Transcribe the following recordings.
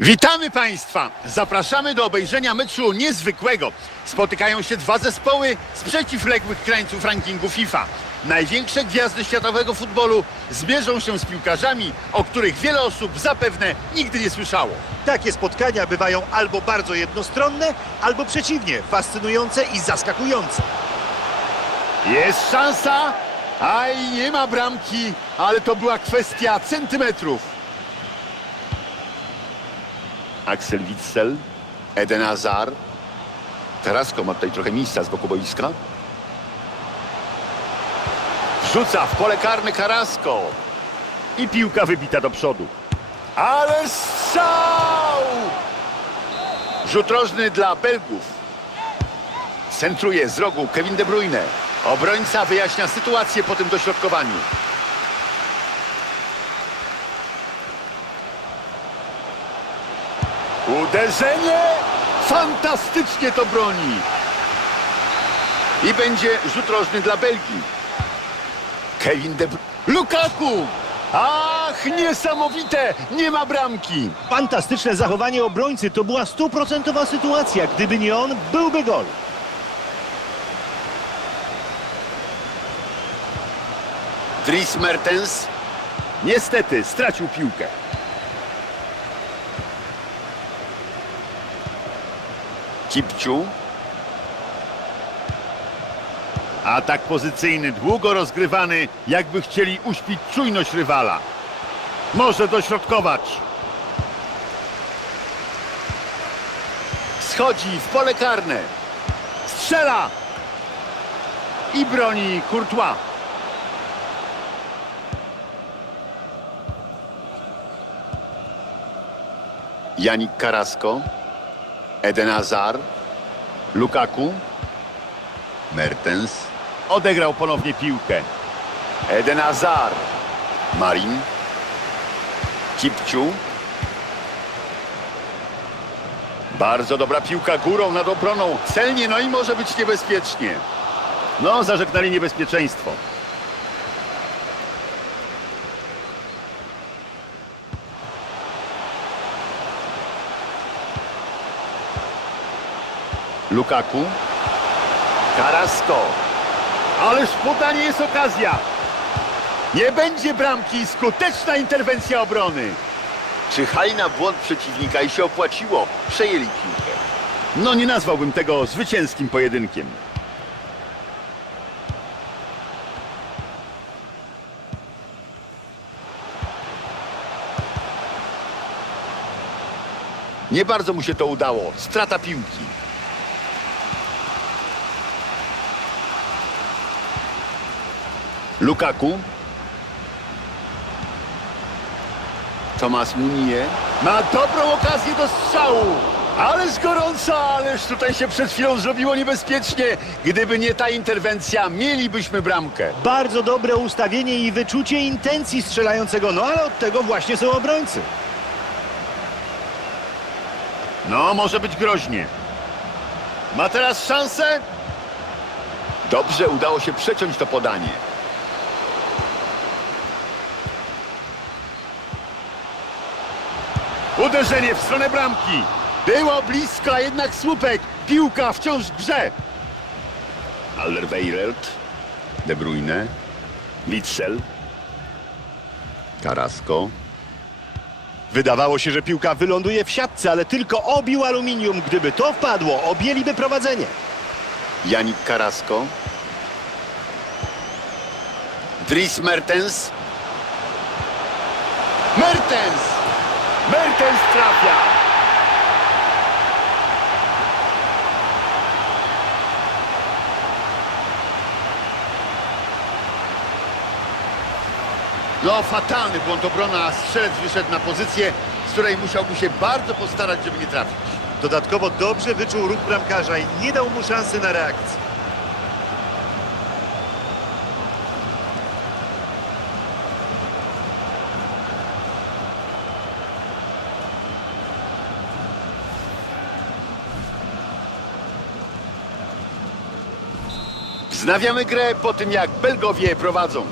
Witamy Państwa! Zapraszamy do obejrzenia meczu niezwykłego. Spotykają się dwa zespoły z przeciwległych krańców rankingu FIFA. Największe gwiazdy światowego futbolu zmierzą się z piłkarzami, o których wiele osób zapewne nigdy nie słyszało. Takie spotkania bywają albo bardzo jednostronne, albo przeciwnie, fascynujące i zaskakujące. Jest szansa, aj nie ma bramki, ale to była kwestia centymetrów. Axel Witsel, Eden Hazard. Tarasko ma tutaj trochę miejsca z boku boiska. Wrzuca w pole karne Karasko. I piłka wybita do przodu. Ale strzał! Rzut rożny dla Belgów. Centruje z rogu Kevin De Bruyne. Obrońca wyjaśnia sytuację po tym dośrodkowaniu. Uderzenie! Fantastycznie to broni. I będzie rzut rożny dla Belgii. Kevin De Bruyne. Lukaku! Ach, niesamowite! Nie ma bramki. Fantastyczne zachowanie obrońcy to była stuprocentowa sytuacja. Gdyby nie on, byłby gol. Dries Mertens niestety stracił piłkę. Kipciu. Atak pozycyjny, długo rozgrywany, jakby chcieli uśpić czujność rywala. Może dośrodkować. Schodzi w pole karne. Strzela. I broni Courtois. Janik Karasko, Eden Hazard, Lukaku, Mertens. Odegrał ponownie piłkę. Eden Hazard, Marin, Kipciu. Bardzo dobra piłka górą nad obroną. Celnie, no i może być niebezpiecznie. No, zażegnali niebezpieczeństwo. Lukaku. Karasko. Ależ podanie jest okazja. Nie będzie bramki. Skuteczna interwencja obrony. Czyhali na błąd przeciwnika i się opłaciło. Przejęli piłkę. No nie nazwałbym tego zwycięskim pojedynkiem. Nie bardzo mu się to udało. Strata piłki. Lukaku. Tomasz Munie. Ma dobrą okazję do strzału. Ależ gorąco, ależ tutaj się przed chwilą zrobiło niebezpiecznie. Gdyby nie ta interwencja, mielibyśmy bramkę. Bardzo dobre ustawienie i wyczucie intencji strzelającego, no ale od tego właśnie są obrońcy. No, może być groźnie. Ma teraz szansę? Dobrze udało się przeciąć to podanie. Uderzenie w stronę bramki. Było blisko, a jednak słupek. Piłka wciąż w grze. Alderweireld, De Bruyne, Witzel, Carrasco. Wydawało się, że piłka wyląduje w siatce, ale tylko obił aluminium. Gdyby to wpadło, objęliby prowadzenie. Janik Karasko. Dries Mertens. Mertens! Mertens trafia! No, fatalny błąd obrona, a strzelec wyszedł na pozycję, z której musiałby się bardzo postarać, żeby nie trafić. Dodatkowo dobrze wyczuł ruch bramkarza i nie dał mu szansy na reakcję. Wznawiamy grę po tym, jak Belgowie prowadzą.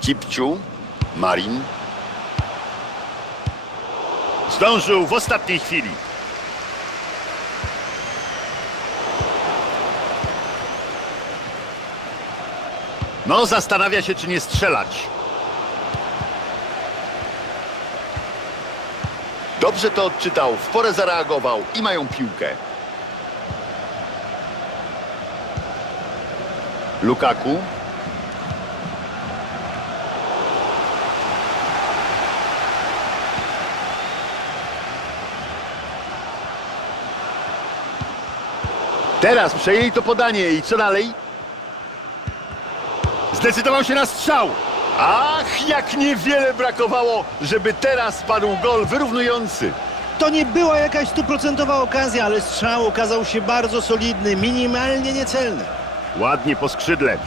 Kipciu, Marin, Zdążył w ostatniej chwili. No, zastanawia się, czy nie strzelać. Dobrze to odczytał, w porę zareagował i mają piłkę. Lukaku. Teraz przejęli to podanie i co dalej? Zdecydował się na strzał. Ach, jak niewiele brakowało, żeby teraz padł gol wyrównujący. To nie była jakaś stuprocentowa okazja, ale strzał okazał się bardzo solidny, minimalnie niecelny. Ładnie po skrzydle.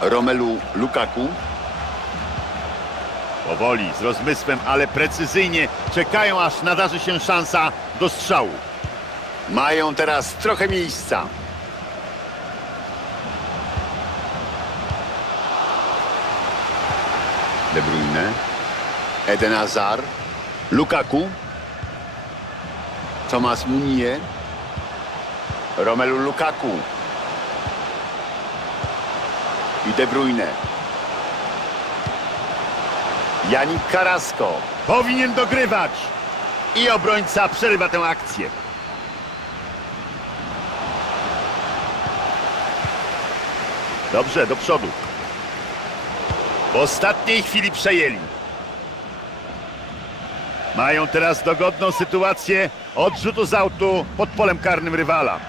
Romelu Lukaku. Powoli, z rozmysłem, ale precyzyjnie czekają, aż nadarzy się szansa do strzału. Mają teraz trochę miejsca. De Bruyne. Eden Hazard. Lukaku. Thomas Munier. Romelu Lukaku. I De Bruyne. Janik Karasko. Powinien dogrywać. I obrońca przerywa tę akcję. Dobrze, do przodu. W ostatniej chwili przejęli. Mają teraz dogodną sytuację odrzutu z autu pod polem karnym rywala.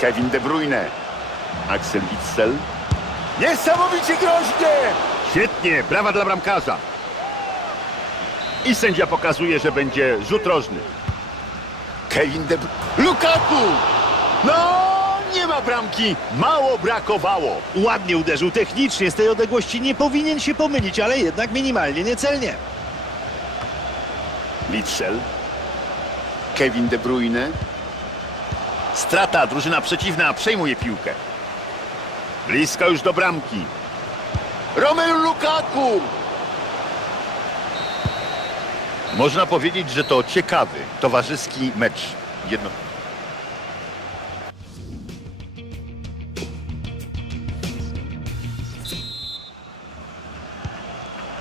Kevin De Bruyne. Axel Witsel. Niesamowicie groźnie! Świetnie, brawa dla bramkarza. I sędzia pokazuje, że będzie rzut rożny. Kevin De Bruyne. Lukaku! No, nie ma bramki. Mało brakowało. Ładnie uderzył technicznie, z tej odległości nie powinien się pomylić, ale jednak minimalnie niecelnie. Witsel. Kevin De Bruyne. Strata, drużyna przeciwna przejmuje piłkę. Blisko już do bramki. Romelu Lukaku! Można powiedzieć, że to ciekawy, towarzyski mecz. Jedno...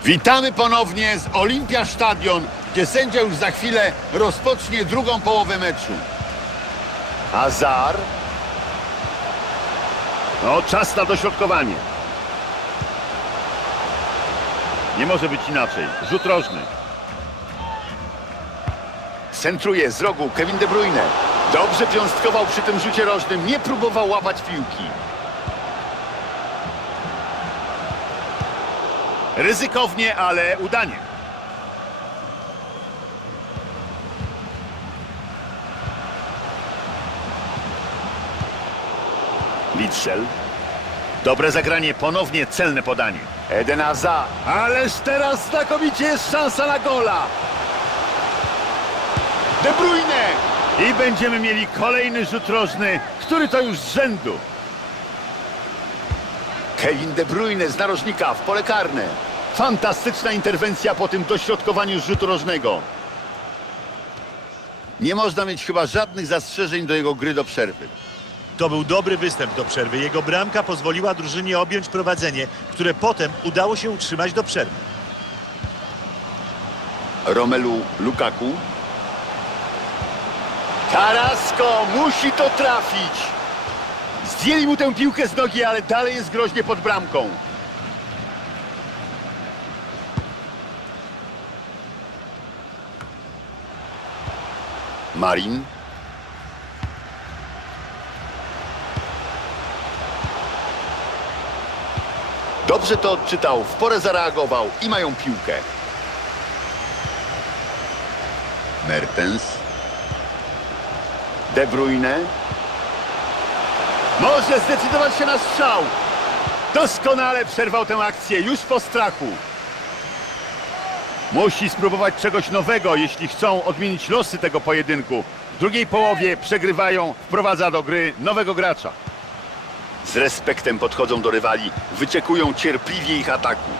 Witamy ponownie z Olimpia Stadion, gdzie sędzia już za chwilę rozpocznie drugą połowę meczu. Azar. No, czas na dośrodkowanie. Nie może być inaczej. Rzut rożny. Centruje z rogu Kevin De Bruyne. Dobrze piąstkował przy tym rzucie rożnym. Nie próbował łapać piłki. Ryzykownie, ale udanie. Witsel. Dobre zagranie, ponownie celne podanie. Eden Hazard. Ależ teraz znakomicie jest szansa na gola. De Bruyne. I będziemy mieli kolejny rzut rożny, który to już z rzędu. Kevin De Bruyne z narożnika w pole karne. Fantastyczna interwencja po tym dośrodkowaniu rzutu rożnego. Nie można mieć chyba żadnych zastrzeżeń do jego gry do przerwy. To był dobry występ do przerwy. Jego bramka pozwoliła drużynie objąć prowadzenie, które potem udało się utrzymać do przerwy. Romelu Lukaku. Karasko musi to trafić. Zdjęli mu tę piłkę z nogi, ale dalej jest groźnie pod bramką. Marin. Dobrze to odczytał, w porę zareagował i mają piłkę. Mertens. De Bruyne. Może zdecydować się na strzał. Doskonale przerwał tę akcję już po strachu. Musi spróbować czegoś nowego, jeśli chcą odmienić losy tego pojedynku. W drugiej połowie przegrywają, wprowadza do gry nowego gracza. Z respektem podchodzą do rywali, wyczekują cierpliwie ich ataku.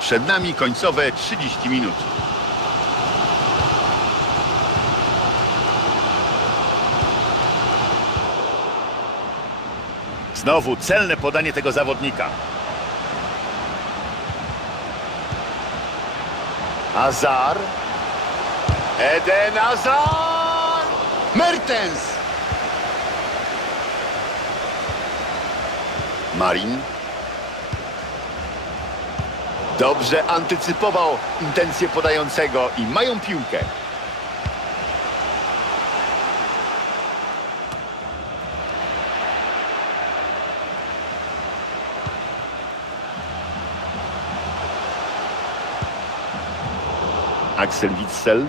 Przed nami końcowe 30 minut. Znowu celne podanie tego zawodnika. Azar. Eden Azar! Mertens. Marin. Dobrze antycypował intencje podającego i mają piłkę. Axel Witsel.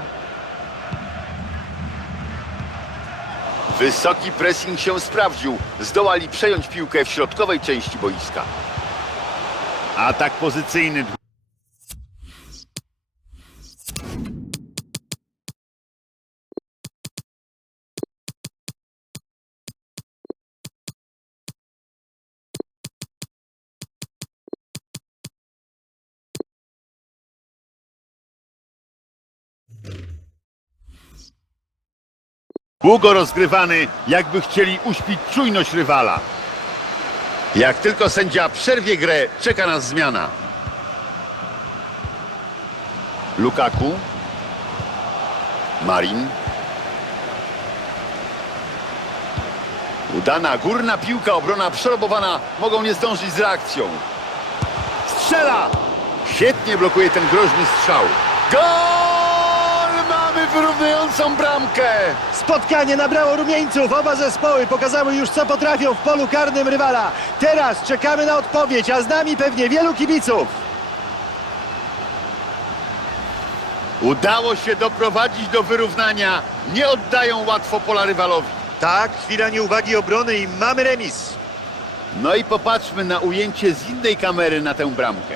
Wysoki pressing się sprawdził. Zdołali przejąć piłkę w środkowej części boiska. Atak pozycyjny. Długo rozgrywany, jakby chcieli uśpić czujność rywala. Jak tylko sędzia przerwie grę, czeka nas zmiana. Lukaku. Marin. Udana górna piłka, obrona przerobowana. Mogą nie zdążyć z reakcją. Strzela! Świetnie blokuje ten groźny strzał. Gol! Wyrównującą bramkę! Spotkanie nabrało rumieńców. Oba zespoły pokazały już, co potrafią w polu karnym rywala. Teraz czekamy na odpowiedź, a z nami pewnie wielu kibiców. Udało się doprowadzić do wyrównania. Nie oddają łatwo pola rywalowi. Tak, chwila nieuwagi obrony i mamy remis. No i popatrzmy na ujęcie z innej kamery na tę bramkę.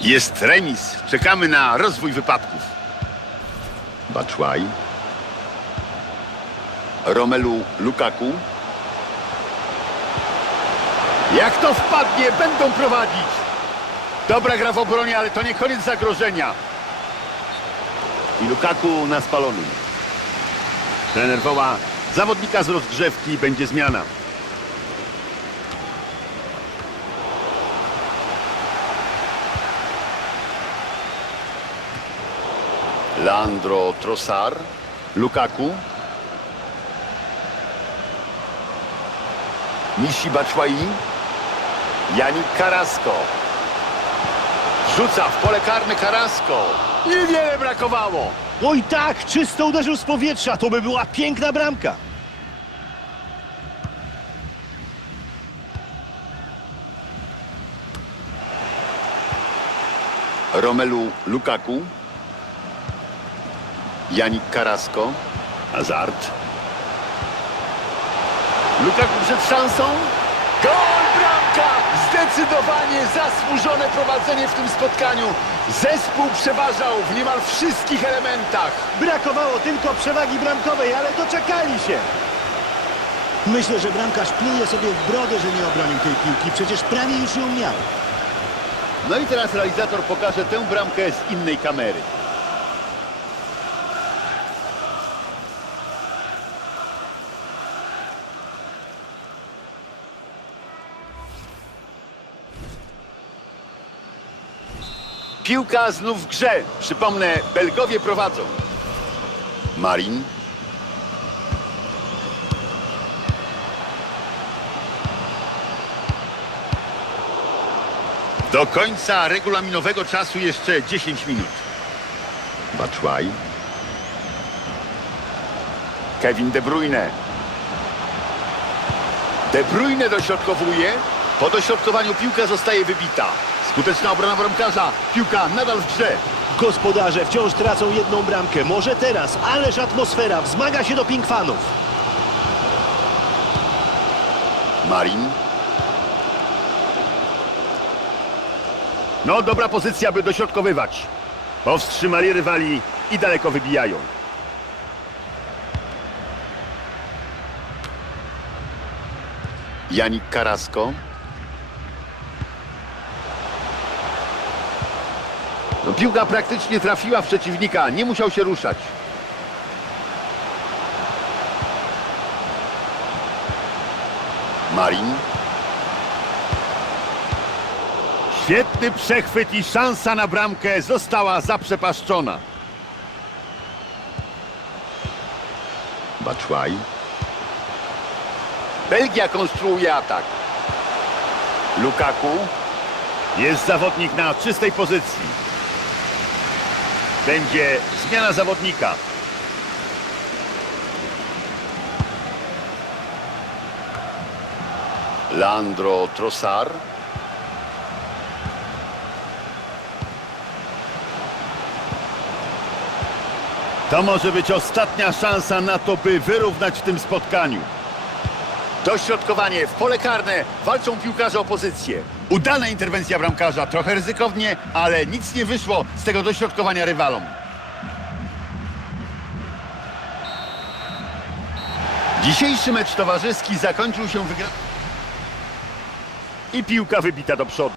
Jest remis. Czekamy na rozwój wypadków. Baczłaj. Romelu Lukaku. Jak to wpadnie, będą prowadzić. Dobra gra w obronie, ale to nie koniec zagrożenia. I Lukaku na spalonym. Trener woła zawodnika z rozgrzewki, będzie zmiana. Leandro Trossard, Lukaku. Batshuayi. Janik Karasko. Rzuca w pole karne Karasko. Niewiele brakowało. Oj tak, czysto uderzył z powietrza. To by była piękna bramka. Romelu Lukaku. Janik Karasko. Hazard. Lukaku przed szansą. Gol, bramka! Zdecydowanie zasłużone prowadzenie w tym spotkaniu. Zespół przeważał w niemal wszystkich elementach. Brakowało tylko przewagi bramkowej, ale doczekali się. Myślę, że bramkarz pluje sobie w brodę, że nie obronił tej piłki. Przecież prawie już ją miał. No i teraz realizator pokaże tę bramkę z innej kamery. Piłka znów w grze. Przypomnę, Belgowie prowadzą. Marin. Do końca regulaminowego czasu jeszcze 10 minut. Batshuayi. Kevin De Bruyne. De Bruyne dośrodkowuje. Po dośrodkowaniu piłka zostaje wybita. Skuteczna obrona bramkarza. Piłka nadal w grze. Gospodarze wciąż tracą jedną bramkę. Może teraz, ależ atmosfera wzmaga się do fanów. Marin. No, dobra pozycja, by dośrodkowywać. Powstrzymali rywali i daleko wybijają. Janik Karasko. No, piłka praktycznie trafiła w przeciwnika, nie musiał się ruszać. Marin. Świetny przechwyt i szansa na bramkę została zaprzepaszczona. Baczłaj. Belgia konstruuje atak. Lukaku. Jest zawodnik na czystej pozycji. Będzie zmiana zawodnika. Leandro Trossard. To może być ostatnia szansa na to, by wyrównać w tym spotkaniu. Dośrodkowanie w pole karne. Walczą piłkarze o pozycję. Udana interwencja bramkarza. Trochę ryzykownie, ale nic nie wyszło z tego dośrodkowania rywalom. Dzisiejszy mecz towarzyski zakończył się wygraną. I piłka wybita do przodu.